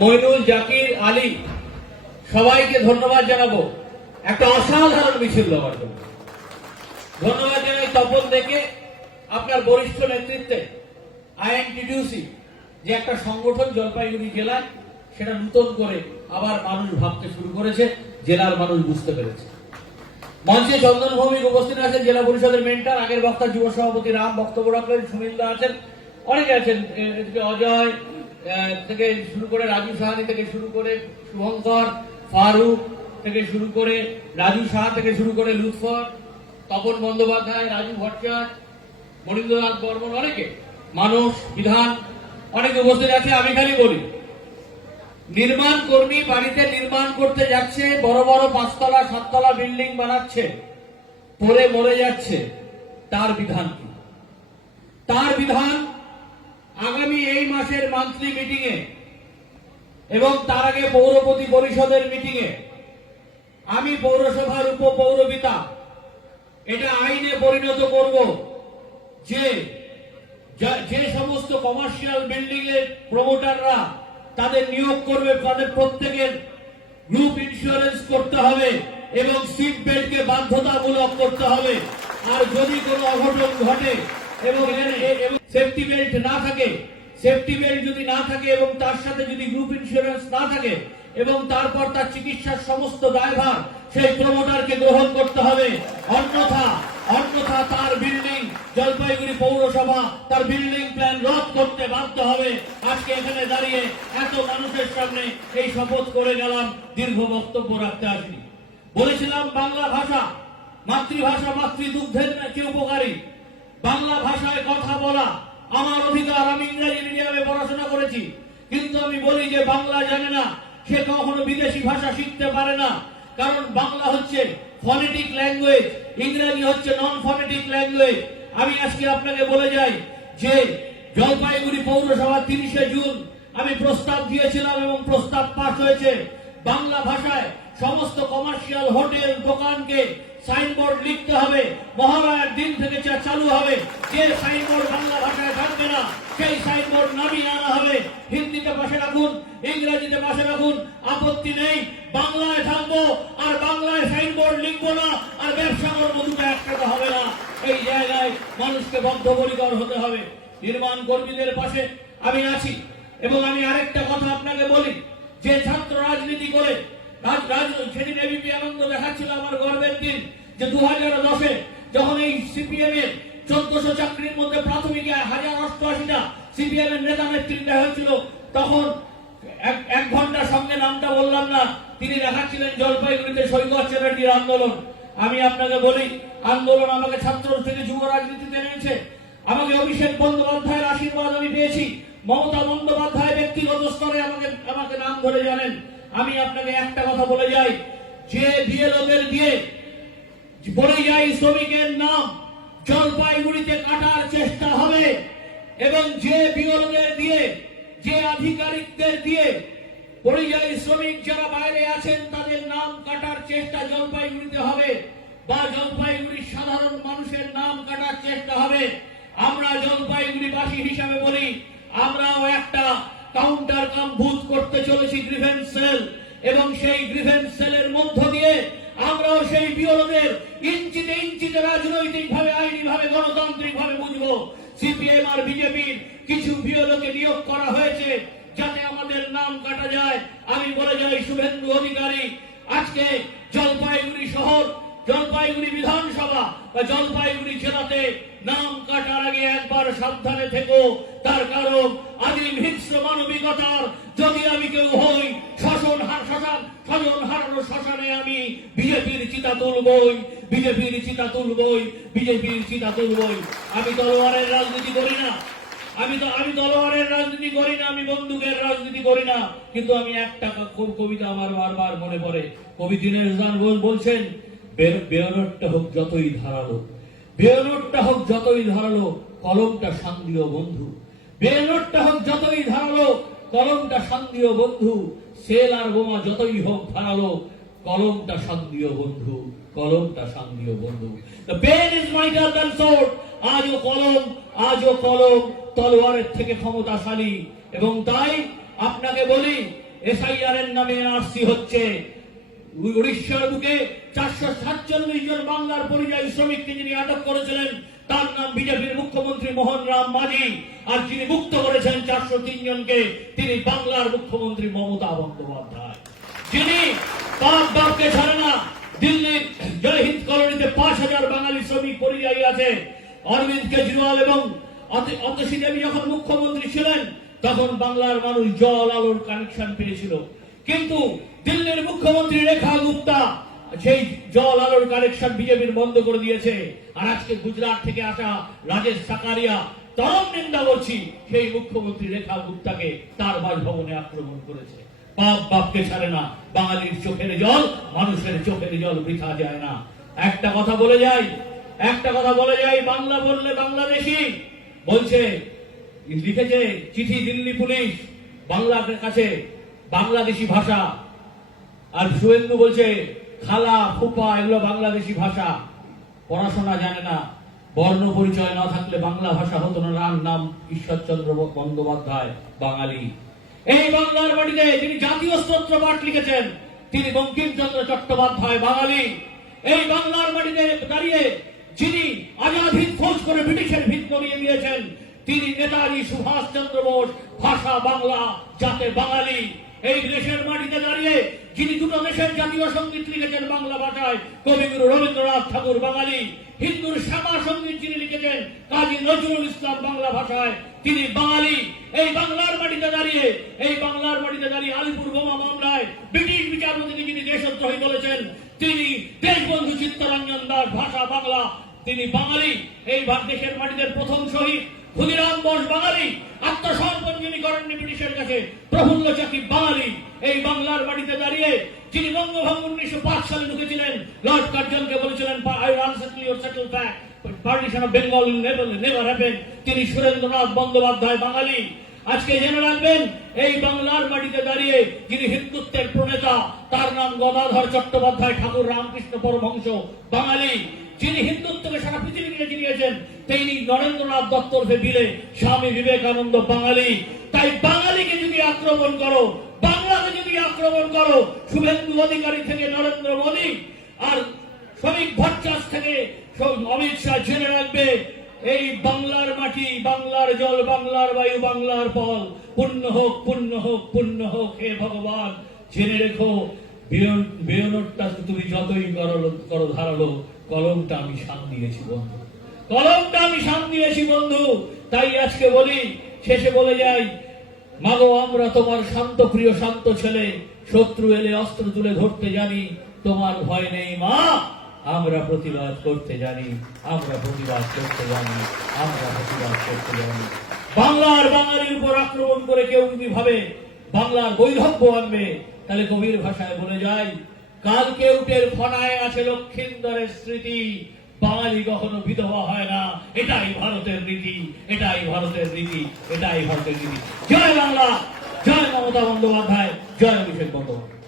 মইনুল জাকির আলী, সবাইকে ধন্যবাদ জানাব। একটা অসাধারণ মিছিল দেওয়ার জন্য। ধন্যবাদ জানাই তপন দেখে আপনার বরিষ্ঠ নেতৃত্বে আইএনটিডিউসি, যে একটা সংগঠন জলপাইগুড়ি জেলায় সেটা নূতন করে আবার মানুষ ভাবতে শুরু করেছে, জেলার মানুষ বুঝতে পেরেছে। মঞ্চে চন্দন ভৌমিক উপস্থিত আছেন জেলা পরিষদের মেন্টার, আগের বক্তা যুব সভাপতি রাম, বক্তব্য রাখলেন, সুনীলদা আছেন, অনেকে আছেন অজয় থেকে শুরু করে রাজু সাহানি থেকে শুরু করে শুভঙ্কর, ফারুক থেকে শুরু করে রাজু শাহ থেকে শুরু করে লুৎফর, তপন বন্দ্যোপাধ্যায়, রাজু ভট্টাচার্য, মনীন্দ্রনাথ বর্মন অনেকে মানুষ বিধান, অনেকে উপস্থিত আছে, আমি খালি বলি। নির্মাণ কর্মী বাড়িতে নির্মাণ করতে যাচ্ছে, বড় বড় পাঁচতলা, সাততলা বিল্ডিং বানাচ্ছে পরে মরে যাচ্ছে, তার বিধান কি? তার বিধান আগামী এই মাসের মান্থলি মিটিং এ এবং তার আগে পৌরপতি পরিষদের মিটিং এ আমি পৌরসভার উপপৌরপিতা এটা আইনে পরিণত করব যে যে সমস্ত কমার্শিয়াল বিল্ডিং এর প্রমোটাররা তাদের নিয়োগ করবে, তাদের প্রত্যেকের গ্রুপ ইন্স্যুরেন্স করতে হবে এবং সিট বেল্টকে বাধ্যতামূলক করতে হবে। আর যদি কোনো অঘটন ঘটে এবং সেফটি বেল্ট না থাকে, সেফটি বেল্ট যদি না থাকে এবং তার সাথে যদি গ্রুপ ইন্স্যুরেন্স না থাকে এবং তারপর তার চিকিৎসার সমস্ত দায়ভার সেই প্রমোটারকে গ্রহণ করতে হবে। অন্যথা অন্যথা তার বিল্ডিং, জলপাইগুড়ি পৌরসভা, তার বিল্ডিং প্ল্যান রদ করতে বাধ্য হবে। আজকে এখানে দাঁড়িয়ে এত মানুষের সামনে এই শপথ করে গেলাম, দীর্ঘ বক্তব্য রাখতে আসিনি। বলেছিলাম বাংলা ভাষা, মাতৃভাষা, মাতৃদুগ্ধের চেয়ে উপকারী? বাংলা ভাষায় কথা বলা, আমার অধিকার আমি ইংরেজি মিডিয়ামে পড়াশোনা করেছি। কিন্তু আমি বলি যে বাংলা জানে না, সে কখনো বিদেশি ভাষা শিখতে পারে না। কারণ বাংলা হচ্ছে ফনেটিক ল্যাঙ্গুয়েজ ইংরেজি হচ্ছে নন ফনেটিক ল্যাঙ্গুয়েজ আমি আজকে আপনাকে বলে যাই যে, জলপাইগুড়ি পৌরসভা তিরিশে জুন আমি প্রস্তাব দিয়েছিলাম এবং প্রস্তাব পাশ হয়েছে। বাংলা ভাষায় সমস্ত কমার্শিয়াল হোটেল দোকানকে সাইনবোর্ড লিখতে হবে। মহালয়ার দিন থেকে যা চালু হবে, যে সাইনবোর্ড বাংলা ভাষায় থাকবে না, সেই সাইনবোর্ড নামিয়ে আনা হবে। হিন্দিতে পাশে রাখুন, ইংরেজিতে পাশে রাখুন, আপত্তি নেই, বাংলায় থাকব, আর বাংলায় সাইনবোর্ড লিখব না, আর ব্যবসা করব, দুটো একসাথে হবে না। এই জায়গায় মানুষকে বদ্ধপরিকর হতে হবে। নির্মাণ কর্মীদের পাশে আমি আছি। এবং আমি আরেকটা কথা আপনাকে বলি, যে ছাত্র রাজনীতি করে রাজ রাজ সেদিন এবিপি আনন্দ দেখাচ্ছিল আমার গর্বের দিন, যে দু হাজার দশে যখন এই সিপিএম এর চোদ্দশো চাকরির মধ্যে প্রাথমিক হাজার অষ্টআশিটা সিপিএম এর নেতা নেতৃত্বে হয়েছিল, তখন এক ঘণ্টার সঙ্গে নামটা বললাম না, তিনি দেখাচ্ছিলেন জলপাইগুড়িতে সৈকত চ্যাটার্জির আন্দোলন। আমি আপনাকে বলি, আন্দোলন আমাকে ছাত্র থেকে যুব রাজনীতিতে এনেছে। আমাকে অভিষেক বন্দ্যোপাধ্যায়ের আশীর্বাদ আমি পেয়েছি। মমতা বন্দ্যোপাধ্যায় ব্যক্তিগত স্তরে আমাকে আমাকে নাম ধরে জানেন। আমি আপনাকে একটা কথা বলে যাই। যে বিএলওদের দিয়ে পরিযায়ী শ্রমিকের নাম, জলপাইগুড়িতে কাটার চেষ্টা হবে এবং যে বিওলদের দিয়ে, যে আধিকারিকদের দিয়ে পরিযায়ী শ্রমিক যারা বাইরে আছেন, তাদের নাম কাটার চেষ্টা জলপাইগুড়িতে হবে বা জলপাইগুড়ির সাধারণ মানুষের নাম কাটার চেষ্টা হবে। আমরা জলপাইগুড়িবাসী হিসাবে বলি, আমরাও একটা কাউন্টার কাম বুথ করতে চলেছি গ্রিভেন্স সেল এবং সেই গ্রিভেন্স সেলের মধ্য দিয়ে আমরাও সেই বিরোধের ইঞ্চিতে ইঞ্চিতে রাজনৈতিক ভাবে আইনি ভাবে গণতান্ত্রিক ভাবে বুঝব সিপিএম আর বিজেপির কিছু বিরোধকে নিয়োগ করা হয়েছে যাতে আমাদের নাম কাটা যায়। আমি বলে যাই, শুভেন্দু অধিকারী, আজকে জলপাইগুড়ি শহর, জলপাইগুড়ি বিধানসভা জলপাইগুড়ি জেলাতে নাম কাটার আগে একবার সাবধানে থেকো। তার কারণ আদিম হিংস্র মানবিকতার, যদি আমি কেউ হই শাসন হার শাসন স্বজন হারানো শ্মশানে আমি বিজেপির চিতা তুলবই, বিজেপির চিতা তুলবই, বিজেপির চিতা তুলবই। আমি তলোয়ারের রাজনীতি করি না। আমি তো, আমি তলোয়ারের রাজনীতি করি না, আমি বন্দুকের রাজনীতি করি না। কিন্তু আমি একটা কবিতা আমার বারবার মনে পড়ে। কবি দীনেশ দান বল- বলছেন বে- বেয়নটটা হোক যতই ধারালো। বেয়নটটা হোক যতই ধারালো, কলমটা শান্তিও বন্ধু। বেয়নটটা হোক যতই ধারালো, কলমটা শান্তিও বন্ধু। সেল আর বোমা যতই হোক ধারালো, কলমটা শান্তিও বন্ধু, কলমটা শান্তিও বন্ধু। The pen is mightier than sword. আজও কলম আজও কলম তলোয়ারের থেকে ক্ষমতাশালী। এবং তাই আপনাকে বলি এসআইআর এর নামে এনআরসি হচ্ছে উড়িষ্যার বুকে চারশো সাতচল্লিশ জন বাংলার পরিযায়ী শ্রমিককে যিনি আটক করেছিলেন, তার নাম বিজেপির মুখ্যমন্ত্রী মোহন রাম মাঝি। আর যিনি মুক্ত করেছেন চারশো তিন জনকে, তিনি বাংলার মুখ্যমন্ত্রী মমতা বন্দ্যোপাধ্যায়। যিনি পাক বাপকে ছাড়ে না, দিল্লির জয় হিন্দ কলোনিতে পাঁচ হাজার বাঙালি শ্রমিক পরিযায়ী আছে। অরবিন্দ কেজরিওয়াল এবং অত- অতসী দেবী যখন মুখ্যমন্ত্রী ছিলেন, তখন বাংলার মানুষ জল, আলোর কানেকশন পেয়েছিল। কিন্তু দিল্লির মুখ্যমন্ত্রী রেখা গুপ্তা সেই জল আলোর কানেকশন বিজেপির বন্ধ করে দিয়েছে। আর আজকে গুজরাট থেকে আসা রাজেশ সাকারিয়া চরম নিন্দা করছি, সেই মুখ্যমন্ত্রী রেখা গুপ্তাকে তার বাসভবনে আক্রমণ করেছে। বাপ বাপকে ছাড়ে না, বাঙালির চোখের জল, মানুষের চোখের জল বৃথা যায় না। একটা কথা বলে যাই, একটা কথা বলে যাই, বাংলা বললে বাংলাদেশি। বলছে, লিখেছে, চিঠি দিল্লি পুলিশ, বাংলার কাছে বাংলাদেশি ভাষা। আর শুভেন্দু বলছে, খালা ফুপা এগুলো বাংলাদেশি ভাষা। পড়াশোনা জানে না। বর্ণ পরিচয় না থাকলে বাংলা ভাষা হতো না। রাম নাম ঈশ্বরচন্দ্র বন্দ্যোপাধ্যায়, বাঙালি। এই বাংলার মাটিতে যিনি জাতীয় স্তোত্র পাঠ লিখেছেন, তিনি বঙ্কিমচন্দ্র চট্টোপাধ্যায়, বাঙালি। এই বাংলার মাটিতে দাঁড়িয়ে যিনি আজাদ হিন্দ ফৌজ করে ব্রিটিশের ভিত করিয়ে দিয়েছেন, তিনি নেতাজি সুভাষ চন্দ্র বোস, ভাষা বাংলা যাতে বাঙালি। এই দেশের মাটিতে দাঁড়িয়ে যিনি দুটো দেশের জাতীয় সংগীত লিখেছেন বাংলা ভাষায়, কবিগুরু রবীন্দ্রনাথ ঠাকুর বাঙালি, হিন্দুর শ্যামা সংগীত যিনি লিখেছেন কাজী নজরুল ইসলাম বাংলা ভাষায়, তিনি বাঙালি। এই বাংলার মাটিতে দাঁড়িয়ে, এই বাংলার মাটিতে দাঁড়িয়ে আলিপুর বোমা মামলায় ব্রিটিশ বিচারপতিকে যিনি দেশদ্রোহী বলেছেন, তিনি দেশবন্ধু চিত্তরঞ্জন দাস ভাষা বাংলা, তিনি বাঙালি। এই দেশের মাটিতে প্রথম শহীদ ক্ষুদিরাম বোস বাঙালি আত্মসমর্পণ যিনি করেননি ব্রিটিশের কাছে। প্রফুল্ল চাকি বাঙালি, এই বাংলার মাটিতে দাঁড়িয়ে যিনি বঙ্গভঙ্গ উনিশশো পাঁচ সালে ঢুকেছিলেন, লর্ড কার্জনকে বলেছিলেন I your settle back partition of Bengal never happen তিনি সুরেন্দ্রনাথ বন্দ্যোপাধ্যায় বাঙালি। আজকে জেনে রাখবেন, এই বাংলার মাটিতে দাঁড়িয়ে যিনি হিন্দুত্বের প্রণেতা, তার নাম গদাধর চট্টোপাধ্যায়, ঠাকুর রামকৃষ্ণ পরমহংস বাঙালি। যিনি হিন্দুত্বকে সারা পৃথিবীকে চিনিয়েছেন, তিনি নরেন্দ্রনাথ দত্তর বিলে স্বামী বিবেকানন্দ বাঙালি। তাই বাঙালিকে যদি আক্রমণ করো, বাংলাকে যদি আক্রমণ করো, শুভেন্দু অধিকারী থেকে নরেন্দ্র মোদী আর শ্রমিক ভট্টাস থেকে অমিত শাহ জেনে রাখবে, এই বাংলার মাটি, বাংলার জল, বাংলার বায়ু, বাংলার ফল পূর্ণ হোক, পুণ্য হোক পুণ্য হোক, হে ভগবান। জেনে রেখো, বেয়ন- বেয়নটটা তুমি যতই করো, ধারালো কলমটা আমি শান দিয়েছি, বন্ধু। কলমটা আমি শান দিয়েছি, বন্ধু। তাই আজকে বলি, শেষে বলে যাই, মাগো, আমরা তোমার শান্ত, প্রিয়, শান্ত ছেলে, শত্রু এলে অস্ত্র তুলে ধরতে জানি, তোমার ভয় নেই, মা। আমরা প্রতিবাদ করতে জানি, আমরা প্রতিবাদ করতে জানি, আমরা প্রতিবাদ করতে জানি। বাংলার বাঙালির উপর আক্রমণ করে কেউ যদি ভাবে বাংলার বৈধব্য আনবে, তাহলে কবির ভাষায় বলে যায় কালকে উটের ফনায় আছে লক্ষিন্দরের স্মৃতি। বাঙালি কখনো বিধবা হয় না। এটাই ভারতের রীতি, এটাই ভারতের রীতি, এটাই ভারতের রীতি। জয় বাংলা, জয় মমতা বন্দ্যোপাধ্যায়, জয় অভিষেক বন্দ্যোপাধ্যায়।